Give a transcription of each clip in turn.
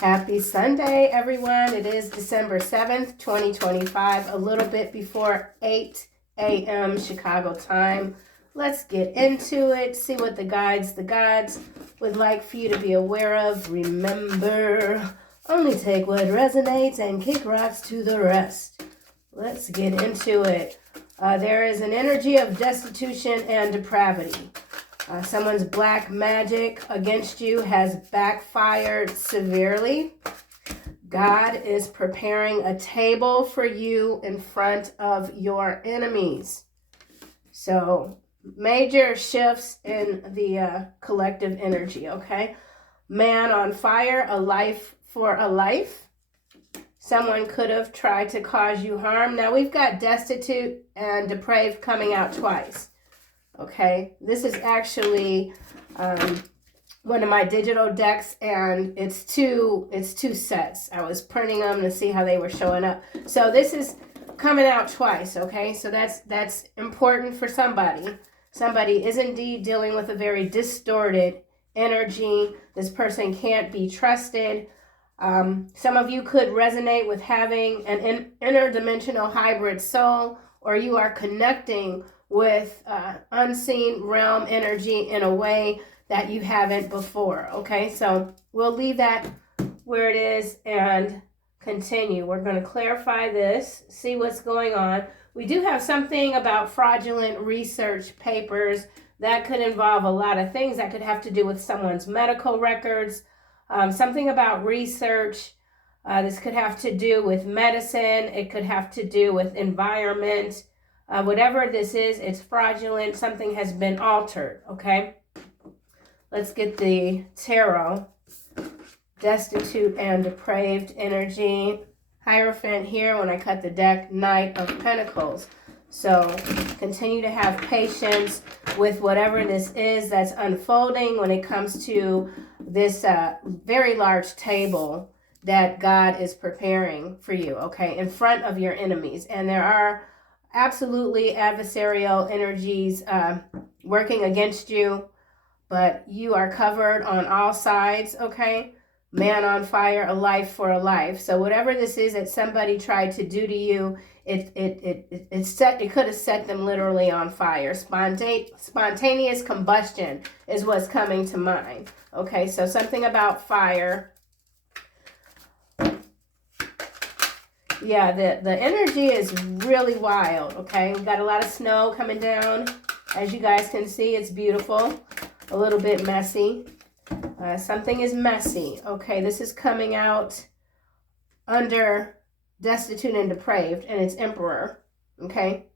Happy Sunday, everyone. It is December 7th, 2025, a little bit before 8 a.m. Chicago time. Let's get into it, see what the gods would like for you to be aware of. Remember, only take what resonates and kick rocks to the rest. Let's get into it. There is an energy of destitution and depravity. Someone's black magic against you has backfired severely. God is preparing a table for you in front of your enemies. So, major shifts in the collective energy, okay? Man on fire, a life for a life. Someone could have tried to cause you harm. Now, we've got destitute and depraved coming out twice. Okay, this is actually one of my digital decks, and it's two sets. I was printing them to see how they were showing up. So this is coming out twice. Okay, so that's important for somebody. Somebody is indeed dealing with a very distorted energy. This person can't be trusted. Some of you could resonate with having an interdimensional hybrid soul, or you are connecting with unseen realm energy in a way that you haven't before. Okay, so we'll leave that where it is and continue. We're going to clarify this, see what's going on. We do have something about fraudulent research papers that could involve a lot of things. That could have to do with someone's medical records, something about research. This could have to do with medicine. It could have to do with environment. Whatever this is, it's fraudulent. Something has been altered, okay? Let's get the tarot. Destitute and depraved energy. Hierophant here when I cut the deck. Knight of Pentacles. So continue to have patience with whatever this is that's unfolding when it comes to this very large table that God is preparing for you, okay, in front of your enemies. And there are absolutely adversarial energies working against you, but you are covered on all sides, okay? Man on fire, a life for a life. So whatever this is that somebody tried to do to you, it could have set them literally on fire. Spontaneous combustion is what's coming to mind. Okay, so something about fire. Yeah, the energy is really wild, okay? We've got a lot of snow coming down. As you guys can see, it's beautiful. A little bit messy. Something is messy, okay? This is coming out under destitute and depraved, and it's emperor, okay?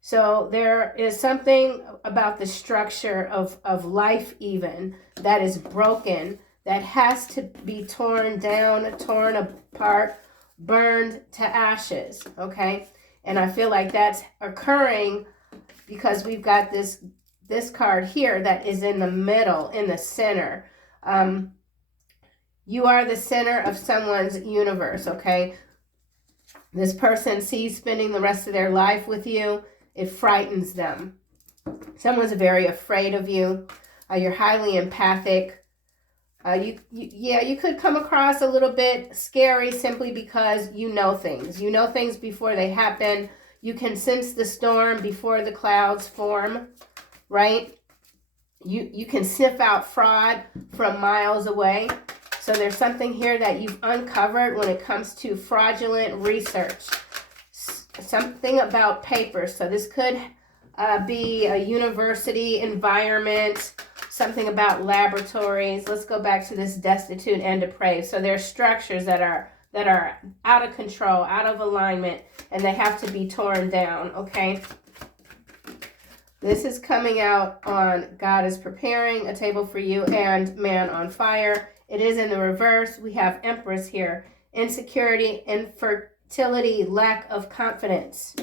So there is something about the structure of life even that is broken, that has to be torn down, torn apart, burned to ashes, okay? And I feel like that's occurring because we've got this card here that is in the middle, in the center. You are the center of someone's universe, okay? This person sees spending the rest of their life with you. It frightens them. Someone's very afraid of you. You're highly empathic. You could come across a little bit scary simply because you know things. You know things before they happen. You can sense the storm before the clouds form, right? You can sniff out fraud from miles away. So there's something here that you've uncovered when it comes to fraudulent research. Something about papers. So this could be a university environment, something about laboratories. Let's go back to this destitute and depraved. So there's structures that are out of control, out of alignment, and they have to be torn down, okay? This is coming out on God is preparing a table for you and man on fire. It is in the reverse. We have Empress here. Insecurity, infertility, lack of confidence.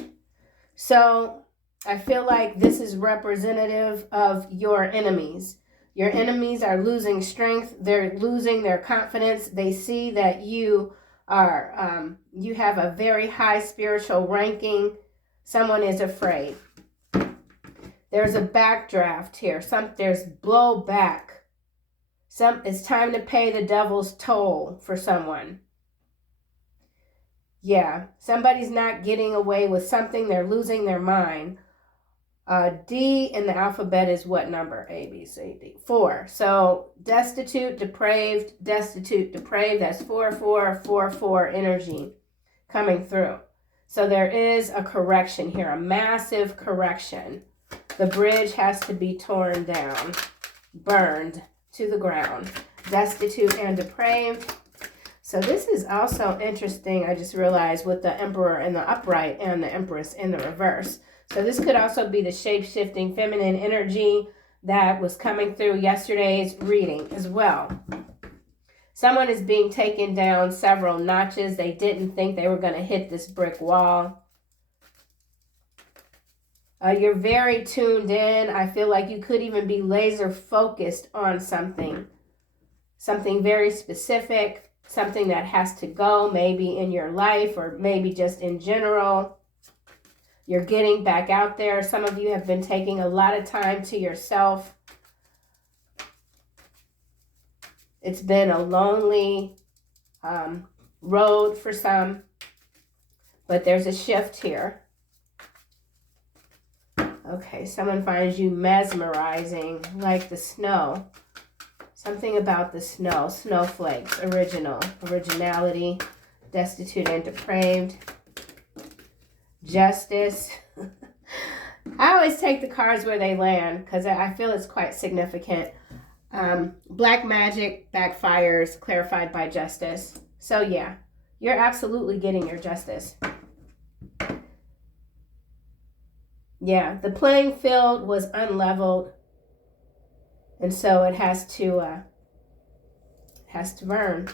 So I feel like this is representative of your enemies. Your enemies are losing strength. They're losing their confidence. They see that you are, you have a very high spiritual ranking. Someone is afraid. There's a backdraft here. There's blowback. It's time to pay the devil's toll for someone. Yeah, somebody's not getting away with something. They're losing their mind. D in the alphabet is what number? A, B, C, D. 4. So destitute, depraved. That's 4, 4, 4, 4 energy coming through. So there is a correction here, a massive correction. The bridge has to be torn down, burned to the ground. Destitute and depraved. So this is also interesting, I just realized, with the Emperor in the upright and the Empress in the reverse. So this could also be the shape-shifting feminine energy that was coming through yesterday's reading as well. Someone is being taken down several notches. They didn't think they were going to hit this brick wall. You're very tuned in. I feel like you could even be laser focused on something very specific, something that has to go, maybe in your life or maybe just in general. You're getting back out there. Some of you have been taking a lot of time to yourself. It's been a lonely road for some, but there's a shift here. Okay, someone finds you mesmerizing, like the snow. Something about the snow, snowflakes, originality, destitute and depraved. Justice. I always take the cards where they land because I feel it's quite significant. Black magic backfires, clarified by justice. So yeah, you're absolutely getting your justice. Yeah, the playing field was unleveled, and so it has to burn.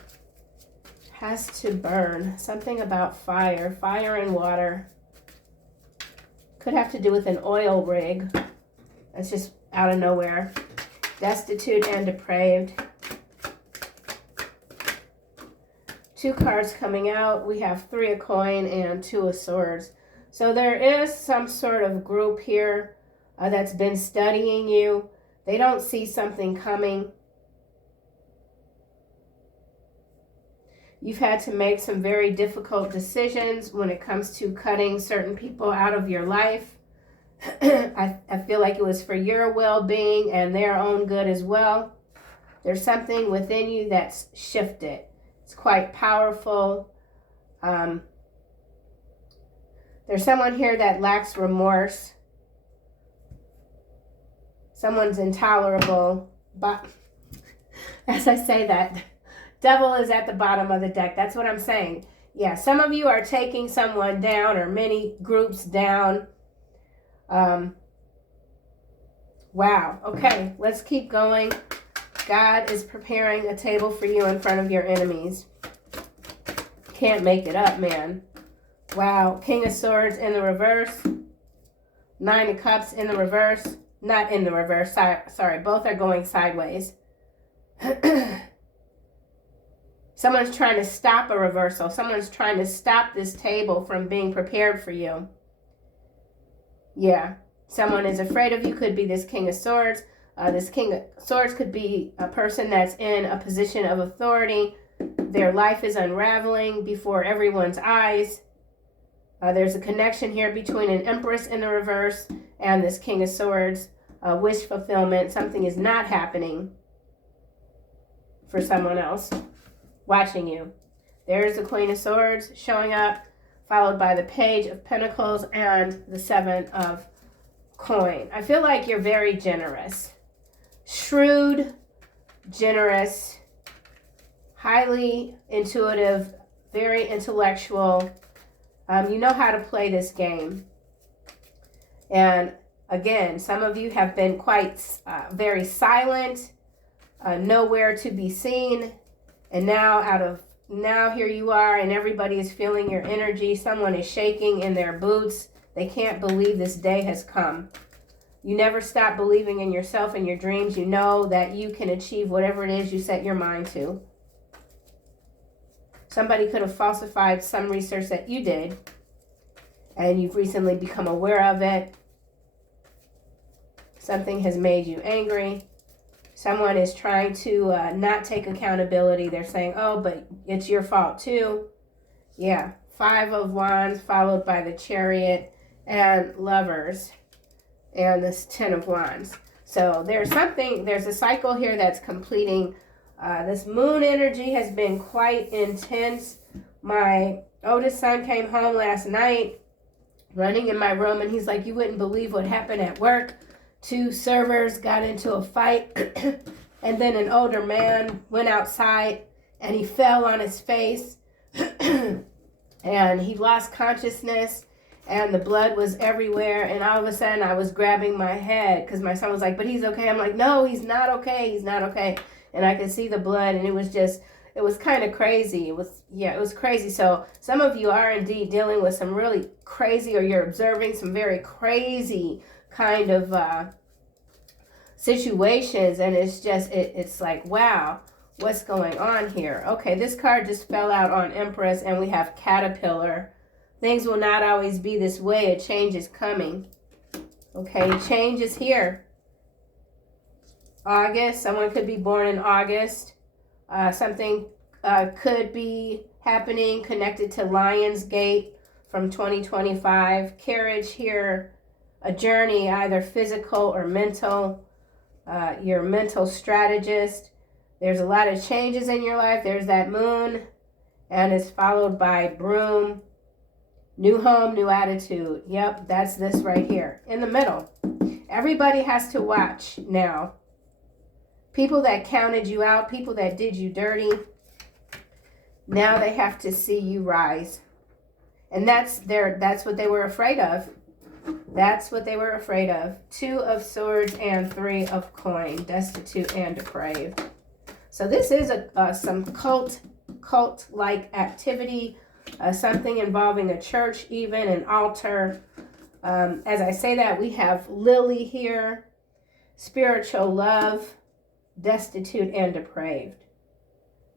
Has to burn. Something about fire and water. Could have to do with an oil rig. That's just out of nowhere. Destitute and depraved. 2 cards coming out. We have 3 of coin and 2 of swords. So there is some sort of group here that's been studying you. They don't see something coming. You've had to make some very difficult decisions when it comes to cutting certain people out of your life. I feel like it was for your well-being and their own good as well. There's something within you that's shifted. It's quite powerful. There's someone here that lacks remorse. Someone's intolerable. But as I say that, devil is at the bottom of the deck. That's what I'm saying. Yeah, some of you are taking someone down or many groups down. Wow. Okay, let's keep going. God is preparing a table for you in front of your enemies. Can't make it up, man. Wow. King of Swords in the reverse. 9 of Cups in the reverse. Not in the reverse. Sorry. Both are going sideways. Someone's trying to stop a reversal. Someone's trying to stop this table from being prepared for you. Yeah. Someone is afraid of you. Could be this King of Swords. This King of Swords could be a person that's in a position of authority. Their life is unraveling before everyone's eyes. There's a connection here between an Empress in the reverse and this King of Swords. Wish fulfillment. Something is not happening for someone else watching you. There's the Queen of Swords showing up, followed by the Page of Pentacles and the 7 of Coin. I feel like you're very generous. Shrewd, generous, highly intuitive, very intellectual. You know how to play this game. And again, some of you have been quite very silent, nowhere to be seen. And now here you are and everybody is feeling your energy. Someone is shaking in their boots. They can't believe this day has come. You never stop believing in yourself and your dreams. You know that you can achieve whatever it is you set your mind to. Somebody could have falsified some research that you did, and you've recently become aware of it. Something has made you angry. Someone is trying to not take accountability. They're saying, oh, but it's your fault too. Yeah, 5 of Wands followed by the Chariot and Lovers and this 10 of Wands. So there's a cycle here that's completing. This moon energy has been quite intense. My oldest son came home last night running in my room, and he's like, you wouldn't believe what happened at work. 2 servers got into a fight, and then an older man went outside and he fell on his face and he lost consciousness and the blood was everywhere, and all of a sudden I was grabbing my head because my son was like, but he's okay. I'm like, no, he's not okay. He's not okay. And I could see the blood, and it was kind of crazy. It was crazy. So some of you are indeed dealing with some really crazy, or you're observing some very crazy kind of situations, and it's like, wow, what's going on here? Okay, this card just fell out on Empress, and we have Caterpillar. Things will not always be this way. A change is coming. Okay, change is here. August, someone could be born in August. Something could be happening connected to Lionsgate from 2025. Carriage here, a journey, either physical or mental. Your mental strategist. There's a lot of changes in your life. There's that moon, and it's followed by broom. New home, new attitude. Yep, that's this right here in the middle. Everybody has to watch now. People that counted you out, people that did you dirty, now they have to see you rise. And that's what they were afraid of. That's what they were afraid of. 2 of Swords and 3 of Coin, destitute and depraved. So this is some cult-like activity, something involving a church, even an altar. As I say that, we have Lily here, spiritual love, destitute and depraved.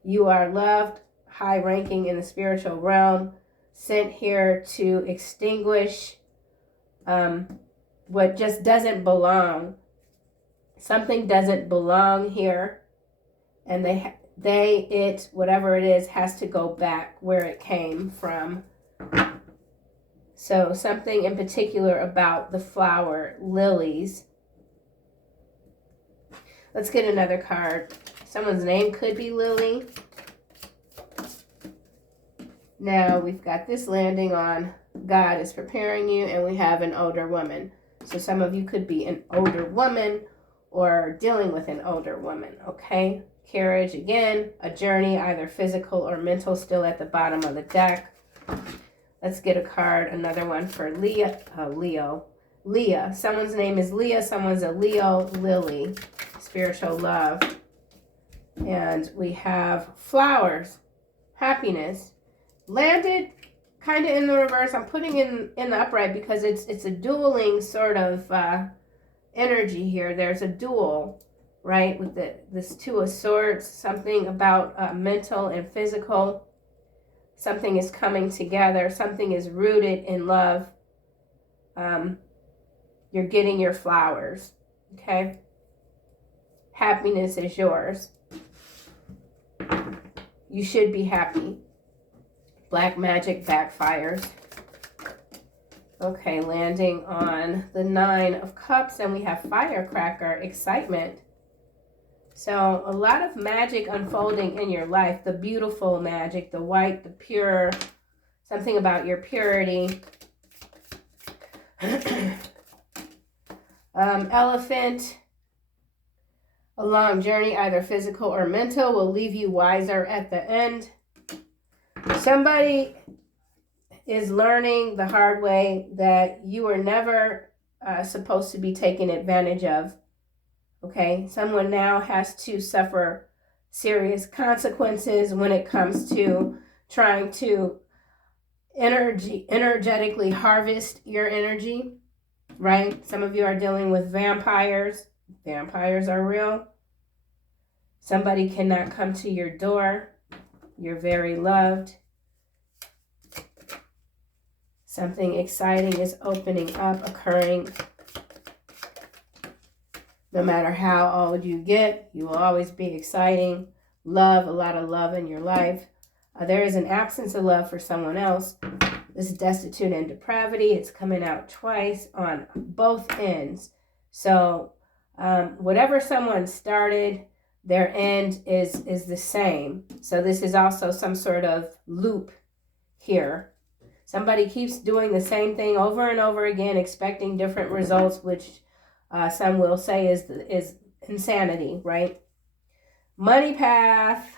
You are loved, high ranking in the spiritual realm, sent here to extinguish what just doesn't belong. Something doesn't belong here, and it, whatever it is, has to go back where it came from. So something in particular about the flower, lilies. Let's get another card. Someone's name could be Lily. Now we've got this landing on God is preparing you, and we have an older woman. So some of you could be an older woman or dealing with an older woman, okay? Carriage, again, a journey, either physical or mental, still at the bottom of the deck. Let's get a card, another one for Leo. Leah. Someone's name is Leah, someone's a Leo. Lily, spiritual love. And we have flowers, happiness. Landed kind of in the reverse. I'm putting in the upright because it's a dueling sort of energy here. There's a duel, right, with this 2 of Swords, something about mental and physical. Something is coming together. Something is rooted in love. You're getting your flowers, okay? Happiness is yours. You should be happy. Black magic backfires. Okay, landing on the 9 of Cups, and we have firecracker, excitement. So a lot of magic unfolding in your life. The beautiful magic, the white, the pure, something about your purity. Elephant, a long journey, either physical or mental, will leave you wiser at the end. Somebody is learning the hard way that you were never supposed to be taken advantage of. Okay, someone now has to suffer serious consequences when it comes to trying to energetically harvest your energy, right? Some of you are dealing with vampires. Vampires are real. Somebody cannot come to your door. You're very loved. Something exciting is opening up, occurring. No matter how old you get, you will always be exciting. Love, a lot of love in your life. There is an absence of love for someone else. This is destitute and depravity. It's coming out twice on both ends. So whatever someone started, their end is the same. So this is also some sort of loop here. Somebody keeps doing the same thing over and over again, expecting different results, which some will say is insanity, right? Money path.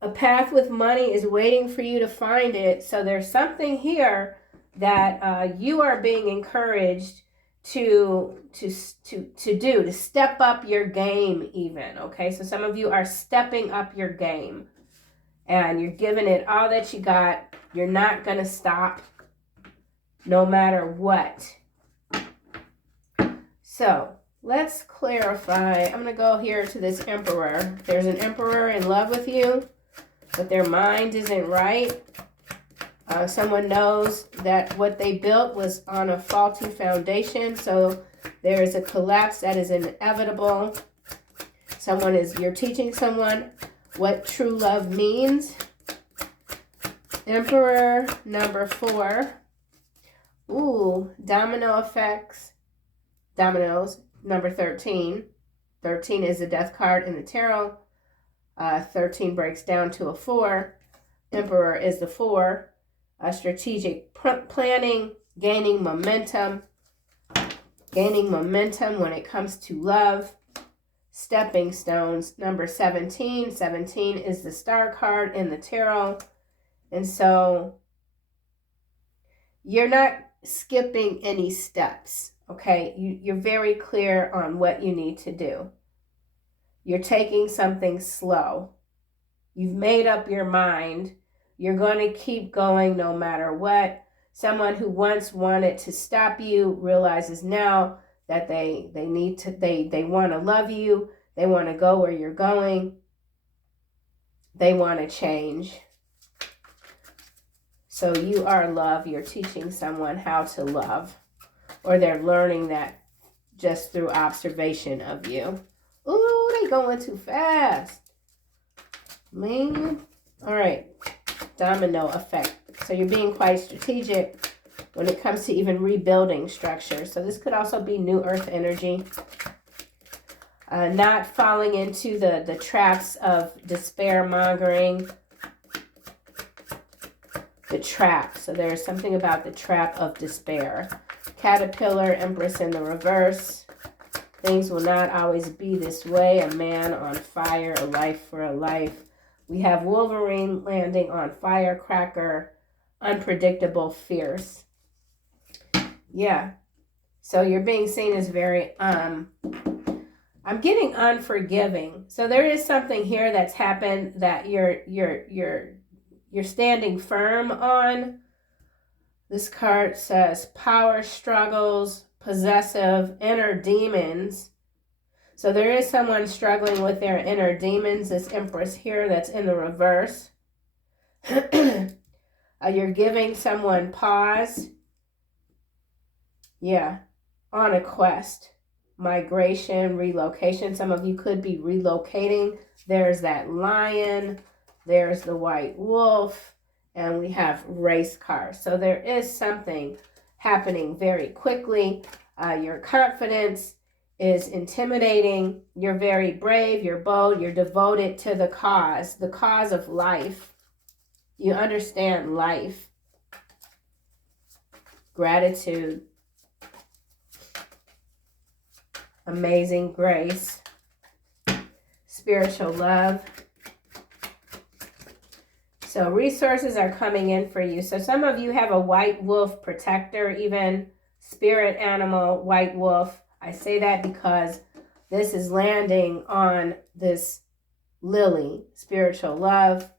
A path with money is waiting for you to find it. So there's something here that you are being encouraged to do, to step up your game even, okay? So some of you are stepping up your game and you're giving it all that you got. You're not going to stop no matter what. So let's clarify. I'm going to go here to this emperor. There's an emperor in love with you, but their mind isn't right. Someone knows that what they built was on a faulty foundation, so there is a collapse that is inevitable. You're teaching someone what true love means. Emperor number 4. Ooh, domino effects. Dominoes, number 13. 13 is the death card in the tarot. 13 breaks down to a 4. Emperor is the 4. Strategic planning, gaining momentum when it comes to love. Stepping stones, number 17. 17 is the star card in the tarot. And so you're not skipping any steps, okay? You're very clear on what you need to do. You're taking something slow. You've made up your mind. You're going to keep going no matter what. Someone who once wanted to stop you realizes now that they want to love you. They want to go where you're going. They want to change. So you are love. You're teaching someone how to love. Or they're learning that just through observation of you. Ooh, they going too fast. Man. All right. Domino effect. So you're being quite strategic when it comes to even rebuilding structure. So this could also be new earth energy. Not falling into the traps of despair mongering. The trap. So there's something about the trap of despair. Caterpillar, Empress in the reverse. Things will not always be this way. A man on fire, a life for a life. We have Wolverine landing on Firecracker, unpredictable, fierce. Yeah. So you're being seen as very, I'm getting unforgiving. So there is something here that's happened that you're standing firm on. This card says power struggles, possessive, inner demons. So there is someone struggling with their inner demons, this Empress here that's in the reverse. You're giving someone pause. Yeah, on a quest. Migration, relocation. Some of you could be relocating. There's that lion. There's the white wolf. And we have race cars. So there is something happening very quickly. Your confidence is intimidating. You're very brave. You're bold. You're devoted to the cause of life. You understand life. Gratitude. Amazing grace. Spiritual love. So resources are coming in for you. So some of you have a white wolf protector, even spirit animal, white wolf. I say that because this is landing on this lily, spiritual love,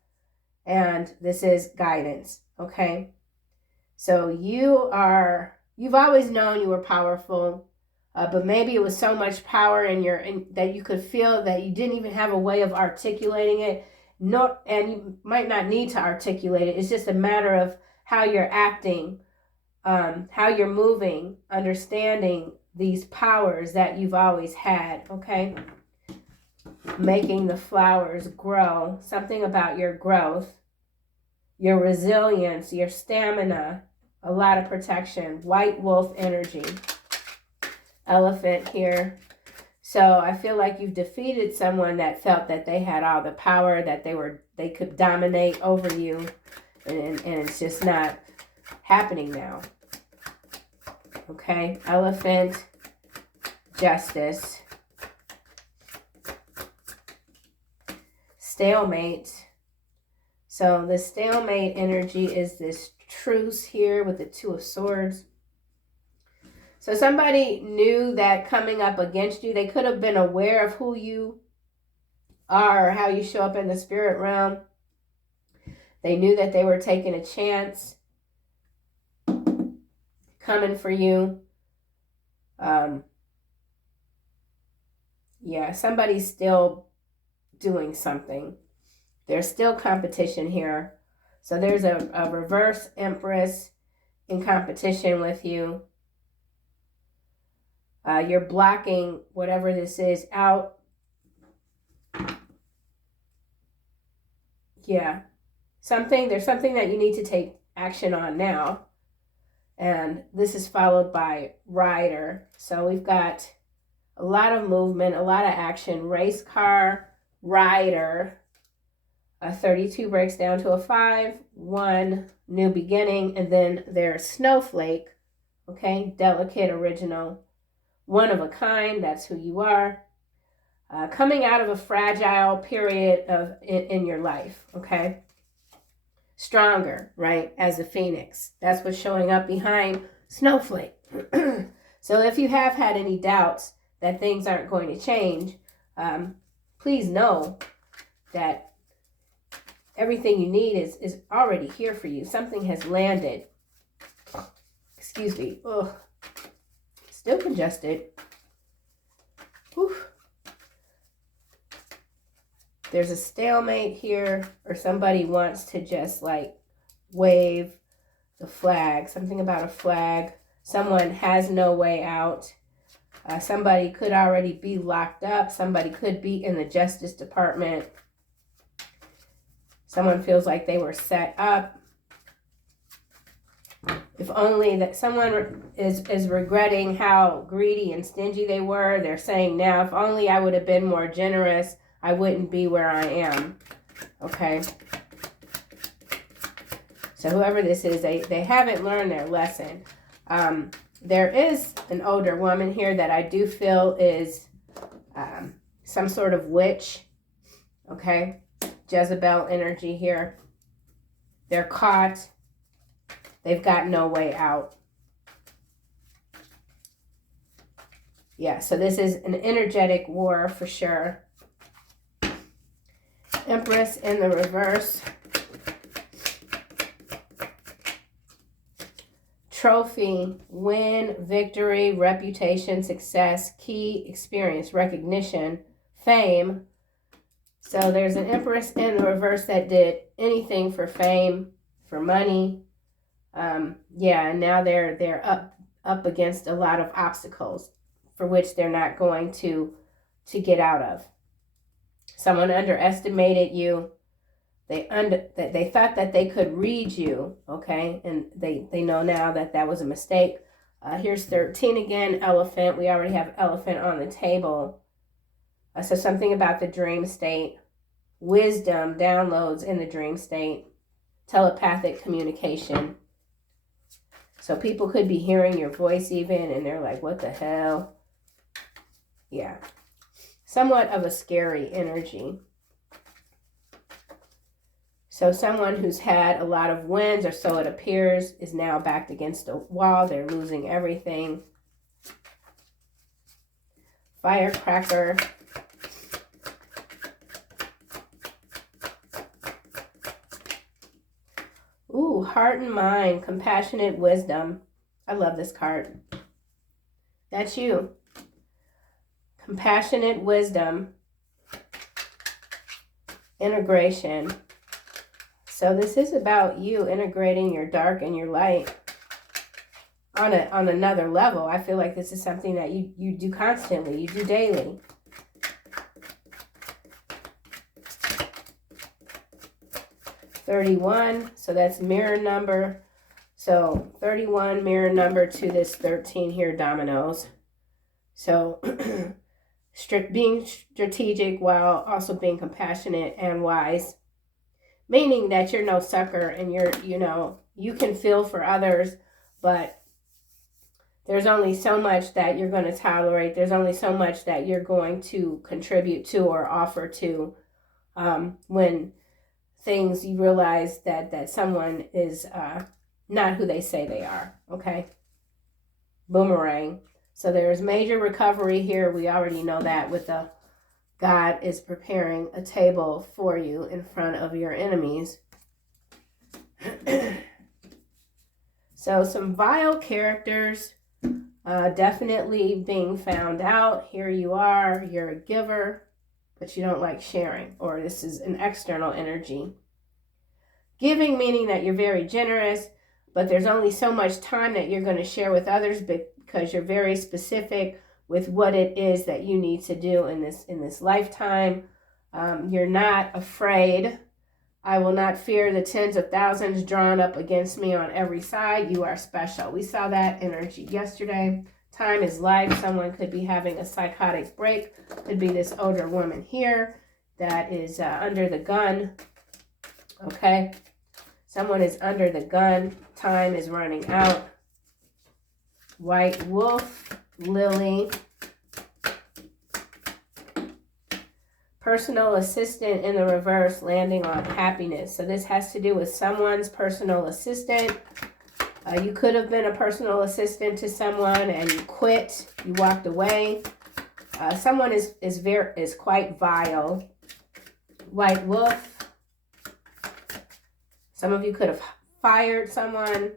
and this is guidance, okay? So you've always known you were powerful, but maybe it was so much power that you could feel that you didn't even have a way of articulating it. No, and you might not need to articulate it. It's just a matter of how you're acting, how you're moving, understanding these powers that you've always had, okay? Making the flowers grow. Something about your growth, your resilience, your stamina, a lot of protection. White wolf energy. Elephant here. So I feel like you've defeated someone that felt that they had all the power, that they could dominate over you, and it's just not happening now. Okay, Elephant, Justice, Stalemate. So the stalemate energy is this truce here with the Two of Swords. So somebody knew that coming up against you, they could have been aware of who you are or how you show up in the spirit realm. They knew that they were taking a chance coming for you. Yeah, somebody's still doing something. There's still competition here. So there's a reverse Empress in competition with you. You're blocking whatever this is out. Yeah. There's something that you need to take action on now. And this is followed by Rider. So we've got a lot of movement, a lot of action. Race car, Rider. A 32 breaks down to a 5. 1, new beginning. And then there's Snowflake. Okay, delicate, original. One of a kind, that's who you are. Coming out of a fragile period in your life, okay? Stronger, right, as a phoenix. That's what's showing up behind Snowflake. So if you have had any doubts that things aren't going to change, please know that everything you need is already here for you. Something has landed. Excuse me. Ugh. Still congested. Whew. There's a stalemate here, or somebody wants to just like wave the flag. Something about a flag. Someone has no way out. Somebody could already be locked up. Somebody could be in the Justice Department. Someone feels like they were set up. If only that someone is regretting how greedy and stingy they were. They're saying now, if only I would have been more generous, I wouldn't be where I am. Okay. So whoever this is, they haven't learned their lesson. There is an older woman here that I do feel is some sort of witch. Okay. Jezebel energy here. They're caught. They've got no way out. Yeah, so this is an energetic war for sure. Empress in the reverse. Trophy, win, victory, reputation, success, key, experience, recognition, fame. So there's an Empress in the reverse that did anything for fame, for money. Yeah, and now they're up against a lot of obstacles for which they're not going to get out of. Someone underestimated you. They thought that they could read you, okay? And they know now that that was a mistake. Here's 13 again, Elephant. We already have Elephant on the table. So something about the dream state. Wisdom, downloads in the dream state. Telepathic communication. So people could be hearing your voice even, and they're like, what the hell? Yeah. Somewhat of a scary energy. So someone who's had a lot of wins, or so it appears, is now backed against a wall. They're losing everything. Firecracker. Ooh, heart and mind, compassionate wisdom. I love this card. That's you. Compassionate wisdom. Integration. So this is about you integrating your dark and your light. on another level. I feel like this is something that you do constantly, you do daily. $31, so that's mirror number. So 31 mirror number to this 13 here, dominoes. So being strategic while also being compassionate and wise, meaning that you're no sucker and you can feel for others, but there's only so much that you're going to tolerate. There's only so much that you're going to contribute to or offer to when things you realize that someone is not who they say they are. Okay, boomerang. So there's major recovery here. We already know that with the God is preparing a table for you in front of your enemies. So some vile characters definitely being found out. Here you are, you're a giver, but you don't like sharing, or this is an external energy. Giving meaning that you're very generous, but there's only so much time that you're going to share with others because you're very specific with what it is that you need to do in this lifetime. You're not afraid. I will not fear the tens of thousands drawn up against me on every side. You are special. We saw that energy yesterday. Time is life. Someone could be having a psychotic break. Could be this older woman here that is under the gun. Okay. Someone is under the gun. Time is running out. White wolf, lily. Personal assistant in the reverse, landing on happiness. So this has to do with someone's personal assistant. You could have been a personal assistant to someone and you quit. You walked away. Someone is quite vile. White wolf. Some of you could have fired someone.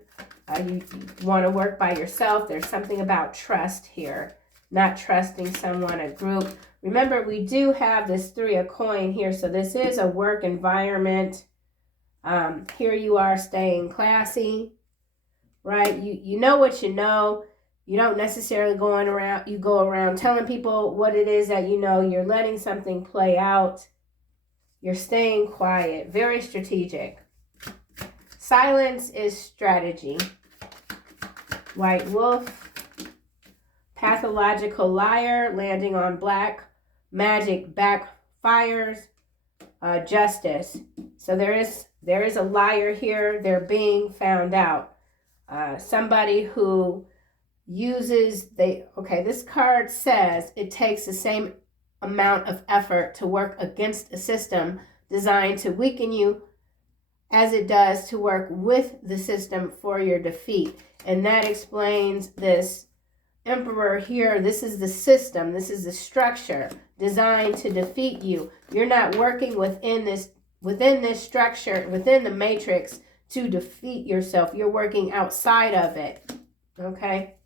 You want to work by yourself. There's something about trust here. Not trusting someone, a group. Remember, we do have this 3 of coin here. So this is a work environment. Here you are staying classy. Right? You know what you know. You don't necessarily go around telling people what it is that you know. You're letting something play out. You're staying quiet. Very strategic. Silence is strategy. White wolf. Pathological liar, landing on black. Magic backfires. Justice. So there is a liar here. They're being found out. Somebody who uses this card says it takes the same amount of effort to work against a system designed to weaken you as it does to work with the system for your defeat. And that explains this Emperor here. This is the system. This is the structure designed to defeat you. You're not working within this structure, within the matrix to defeat yourself. You're working outside of it. Okay?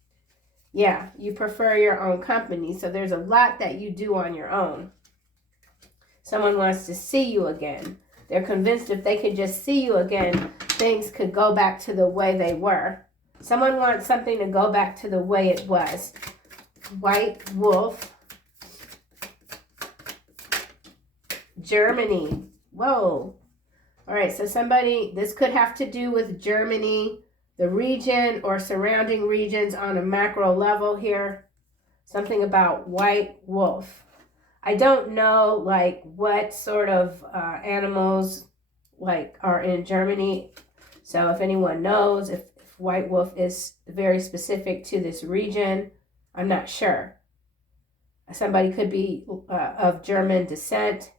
Yeah, you prefer your own company. So there's a lot that you do on your own. Someone wants to see you again. They're convinced if they could just see you again, things could go back to the way they were. Someone wants something to go back to the way it was. White wolf. Germany. Whoa. All right, so this could have to do with Germany, the region or surrounding regions on a macro level here. Something about white wolf. I don't know what sort of animals are in Germany. So if anyone knows if white wolf is very specific to this region, I'm not sure. Somebody could be of German descent.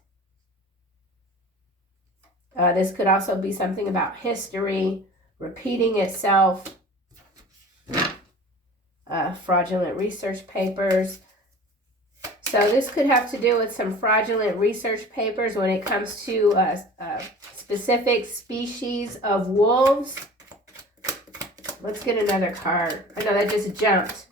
This could also be something about history, repeating itself, fraudulent research papers. So this could have to do with some fraudulent research papers when it comes to specific species of wolves. Let's get another card. I know that just jumped.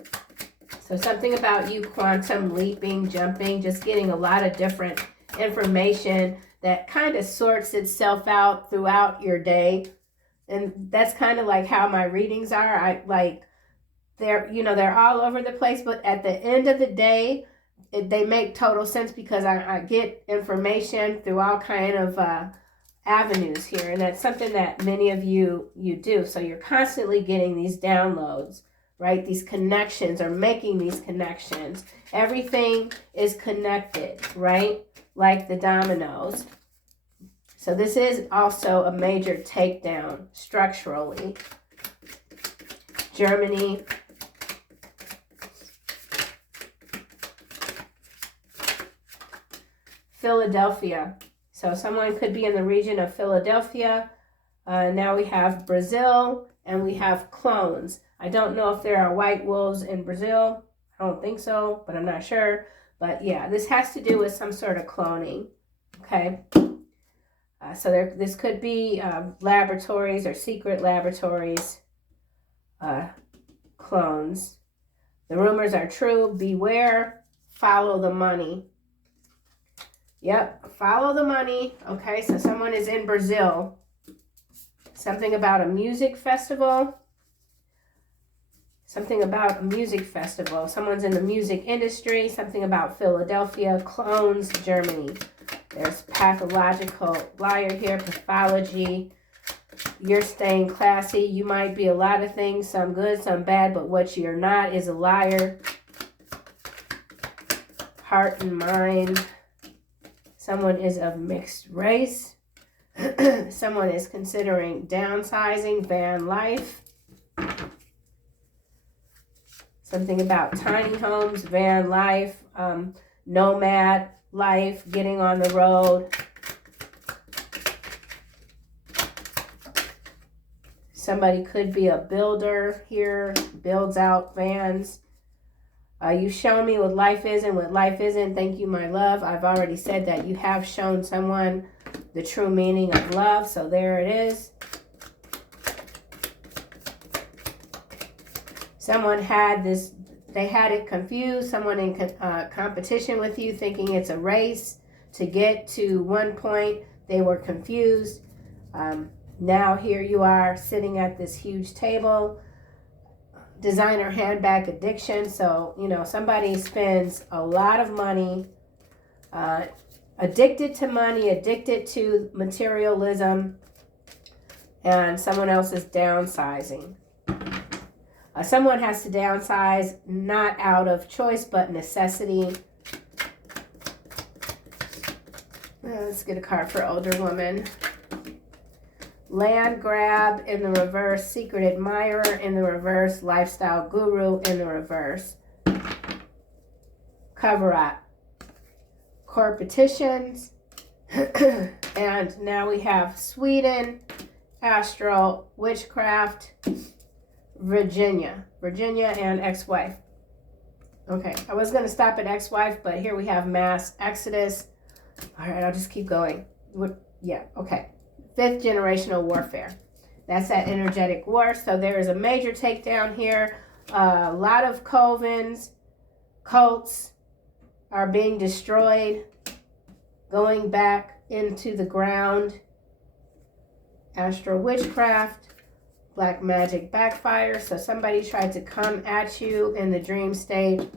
So something about you quantum leaping, jumping, just getting a lot of different information that kind of sorts itself out throughout your day. And that's kind of like how my readings are. they're all over the place, but at the end of the day, they make total sense because I get information through all kind of avenues here, and that's something that many of you do. So you're constantly getting these downloads, right? These connections, or making these connections. Everything is connected, right? Like the dominoes. So this is also a major takedown structurally. Germany. Philadelphia. So someone could be in the region of Philadelphia. Now we have Brazil, and we have clones. I don't know if there are white wolves in Brazil. I don't think so, but I'm not sure. But yeah, this has to do with some sort of cloning. Okay. So this could be laboratories or secret laboratories, clones. The rumors are true. Beware. Follow the money. Yep, follow the money. Okay, so someone is in Brazil. Something about a music festival. Something about a music festival. Someone's in the music industry. Something about Philadelphia. Clones, Germany. There's pathological liar here, pathology. You're staying classy. You might be a lot of things, some good, some bad, but what you're not is a liar. Heart and mind. Someone is of mixed race. Someone is considering downsizing, van life. Something about tiny homes, van life, nomad life, getting on the road. Somebody could be a builder here, builds out vans. You've shown me what life is and what life isn't. Thank you, my love. I've already said that you have shown someone the true meaning of love. So there it is. Someone had this, they had it confused. Someone in competition with you, thinking it's a race to get to one point. They were confused. Now here you are sitting at this huge table. Designer handbag addiction. So, somebody spends a lot of money, addicted to money, addicted to materialism, and someone else is downsizing. Someone has to downsize, not out of choice, but necessity. Let's get a card for older woman. Land grab in the reverse, secret admirer in the reverse, lifestyle guru in the reverse. Cover up. Court petitions. And now we have Sweden, astral witchcraft, Virginia and ex-wife. Okay, I was going to stop at ex-wife, but here we have mass exodus. All right, I'll just keep going. Yeah, okay. 5th generational warfare. That's that energetic war. So there is a major takedown here. A lot of covens, cults are being destroyed, going back into the ground. Astral witchcraft, black magic backfire. So somebody tried to come at you in the dream state.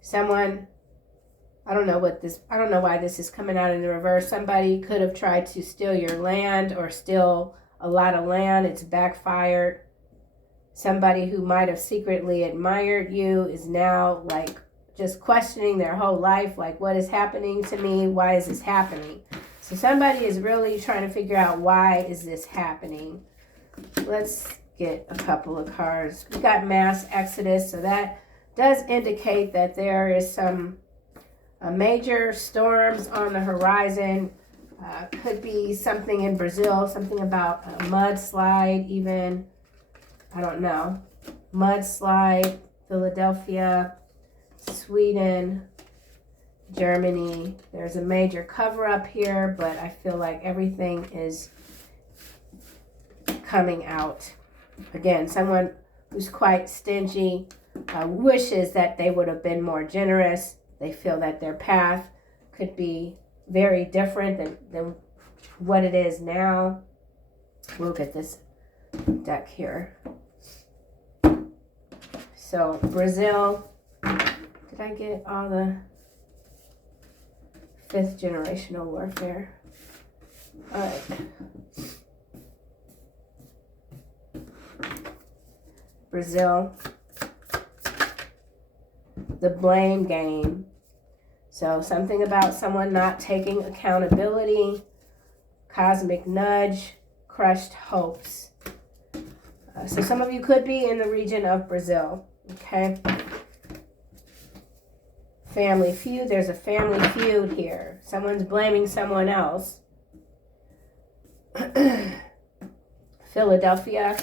Someone, I don't know why this is coming out in the reverse. Somebody could have tried to steal your land or steal a lot of land. It's backfired. Somebody who might have secretly admired you is now just questioning their whole life. Like, what is happening to me? Why is this happening? So somebody is really trying to figure out, why is this happening? Let's get a couple of cards. We got mass exodus. So that does indicate that there is some major storms on the horizon. Could be something in Brazil, something about a mudslide even. I don't know. Mudslide, Philadelphia, Sweden, Germany. There's a major cover up here, but I feel like everything is coming out. Again, someone who's quite stingy, wishes that they would have been more generous. They feel that their path could be very different than what it is now. We'll get this deck here. So Brazil, did I get all the 5th generational warfare? All right. Brazil, the blame game. So something about someone not taking accountability, cosmic nudge, crushed hopes. So some of you could be in the region of Brazil, okay? Family feud, there's a family feud here. Someone's blaming someone else. Philadelphia.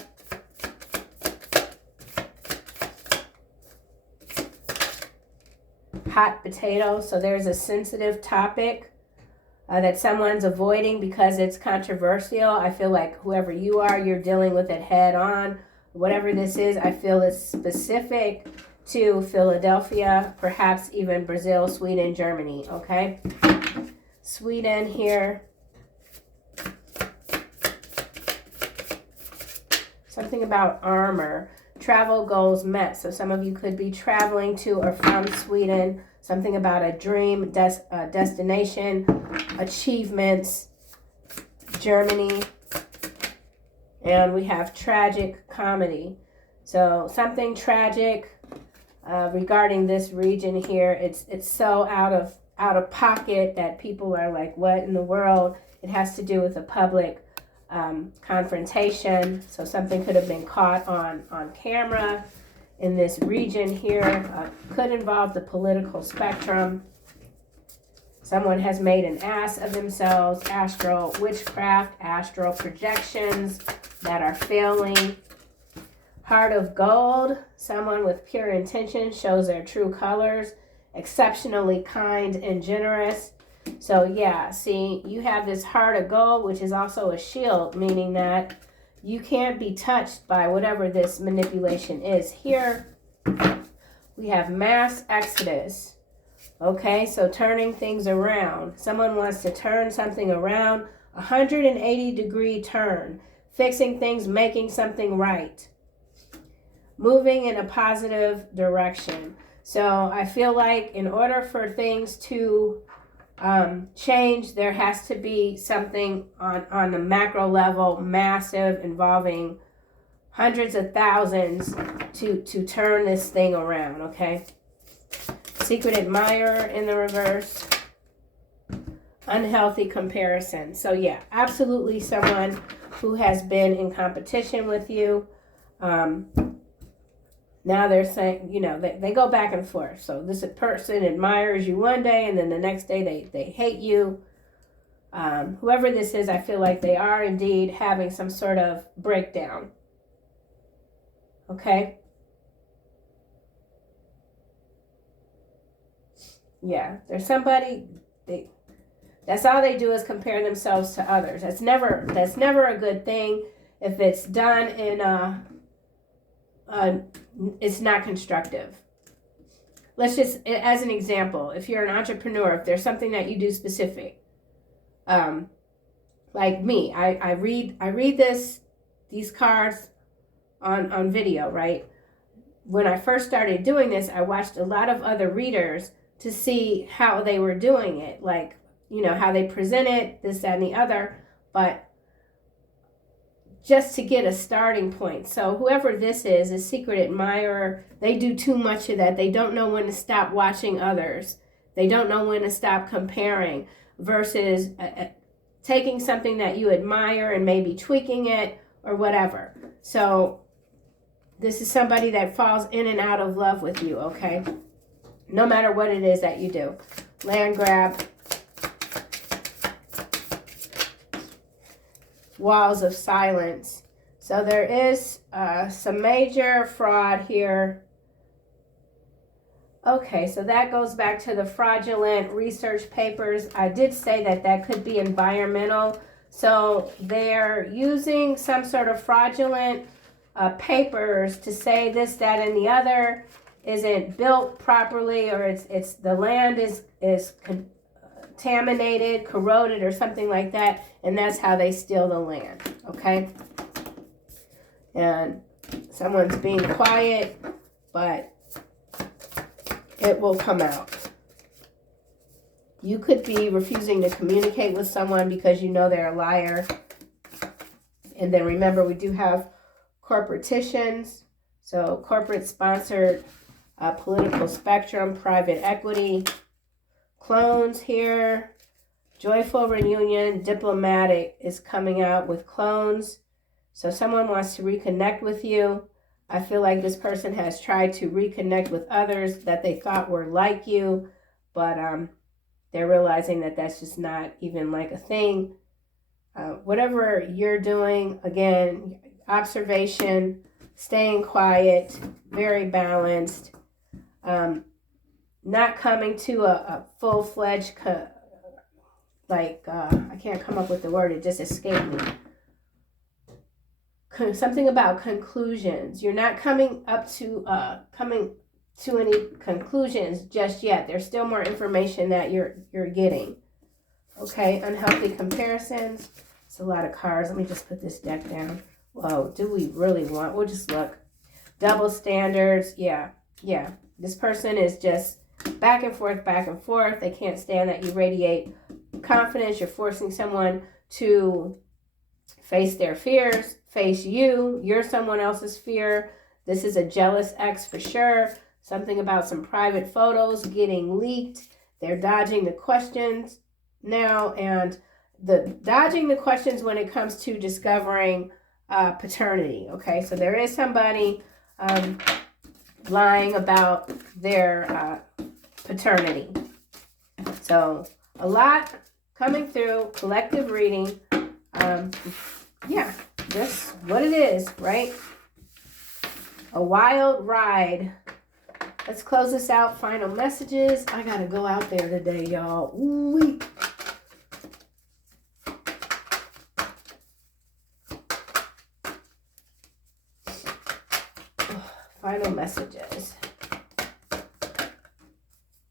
Hot potato, so there's a sensitive topic that someone's avoiding because it's controversial. I feel like whoever you are, you're dealing with it head on. Whatever this is, I feel it's specific to Philadelphia, perhaps even Brazil, Sweden, Germany, okay? Sweden here. Something about armor. Travel goals met. So some of you could be traveling to or from Sweden. Something about a dream, destination, achievements, Germany. And we have tragic comedy. So something tragic regarding this region here. It's so out of pocket that people are like, what in the world? It has to do with a public confrontation. So something could have been caught on camera in this region here. Could involve the political spectrum. Someone has made an ass of themselves. Astral witchcraft, astral projections that are failing. Heart of gold. Someone with pure intention shows their true colors. Exceptionally kind and generous. So yeah, see, you have this heart of gold, which is also a shield, meaning that you can't be touched by whatever this manipulation is. Here, we have mass exodus. Okay, so turning things around. Someone wants to turn something around, 180-degree turn, fixing things, making something right, moving in a positive direction. So I feel like in order for things to change, there has to be something on the macro level, massive, involving hundreds of thousands to turn this thing around, okay? Secret admirer in the reverse. Unhealthy comparison. So yeah, absolutely someone who has been in competition with you. Now they're saying, you know, they go back and forth. So this person admires you one day and then the next day they hate you. Whoever this is, I feel like they are indeed having some sort of breakdown. Okay? Yeah, there's somebody, that's all they do is compare themselves to others. That's never a good thing. If it's done in it's not constructive. Let's just, as an example, if you're an entrepreneur, if there's something that you do specific, like me, I read these cards on video, right? When I first started doing this, I watched a lot of other readers to see how they were doing it, like, you know, how they present it, this, that, and the other, but just to get a starting point. So whoever this is, a secret admirer, they do too much of that. They don't know when to stop watching others. They don't know when to stop comparing versus taking something that you admire and maybe tweaking it or whatever. So this is somebody that falls in and out of love with you, okay? No matter what it is that you do. Land grab. Walls of silence. So there is some major fraud here. Okay, so that goes back to the fraudulent research papers. I did say that could be environmental. So they're using some sort of fraudulent papers to say this, that, and the other isn't built properly, or it's the land is contaminated, corroded, or something like that, and that's how they steal the land, okay? And someone's being quiet, but it will come out. You could be refusing to communicate with someone because you know they're a liar. And then remember, we do have corporatitions. So corporate sponsored, political spectrum, private equity, clones here, joyful reunion, diplomatic is coming out with clones. So someone wants to reconnect with you. I feel like this person has tried to reconnect with others that they thought were like you, but they're realizing that that's just not even like a thing. Whatever you're doing, again, observation, staying quiet, very balanced, not coming to a full-fledged, I can't come up with the word, it just escaped me. Something about conclusions. You're not coming to any conclusions just yet. There's still more information that you're getting. Okay, unhealthy comparisons. It's a lot of cards. Let me just put this deck down. Whoa, do we really want? We'll just look. Double standards. Yeah. This person is just back and forth, back and forth. They can't stand that you radiate confidence. You're forcing someone to face their fears, face you. You're someone else's fear. This is a jealous ex for sure. Something about some private photos getting leaked. They're dodging the questions now, and the dodging the questions when it comes to discovering paternity. Okay, so there is somebody lying about their paternity. So a lot coming through, collective reading. Yeah, just what it is, right? A wild ride. Let's close this out. Final messages. I gotta go out there today, y'all. Ooh-wee. Final messages.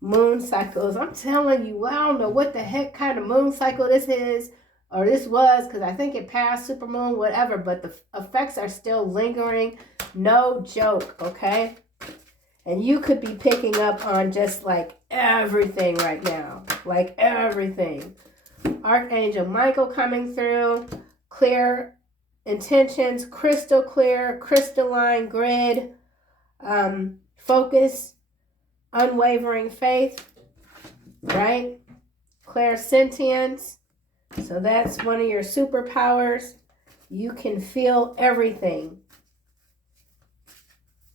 Moon cycles. I'm telling you, I don't know what the heck kind of moon cycle this is, or this was, because I think it passed supermoon, whatever, but the effects are still lingering. No joke, okay? And you could be picking up on just like everything right now. Like everything. Archangel Michael coming through. Clear intentions. Crystal clear. Crystalline grid. Focus. Unwavering faith. Right? Clairsentience. So that's one of your superpowers. You can feel everything.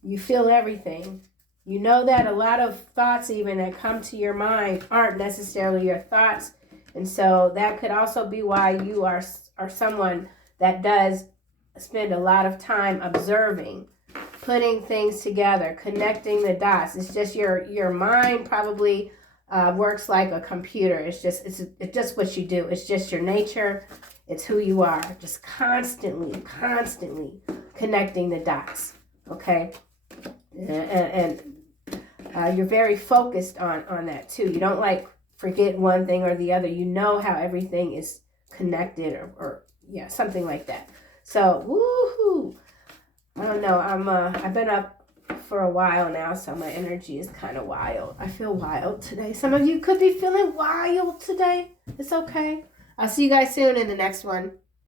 You feel everything. You know that a lot of thoughts even that come to your mind aren't necessarily your thoughts. And so that could also be why you are someone that does spend a lot of time observing, putting things together, connecting the dots. It's just your mind probably works like a computer. It's just what you do. It's just your nature. It's who you are. Just constantly connecting the dots. Okay? And you're very focused on that too. You don't like forget one thing or the other. You know how everything is connected or yeah, something like that. So, woohoo! I don't know. I've been up for a while now, so my energy is kind of wild. I feel wild today. Some of you could be feeling wild today. It's okay. I'll see you guys soon in the next one.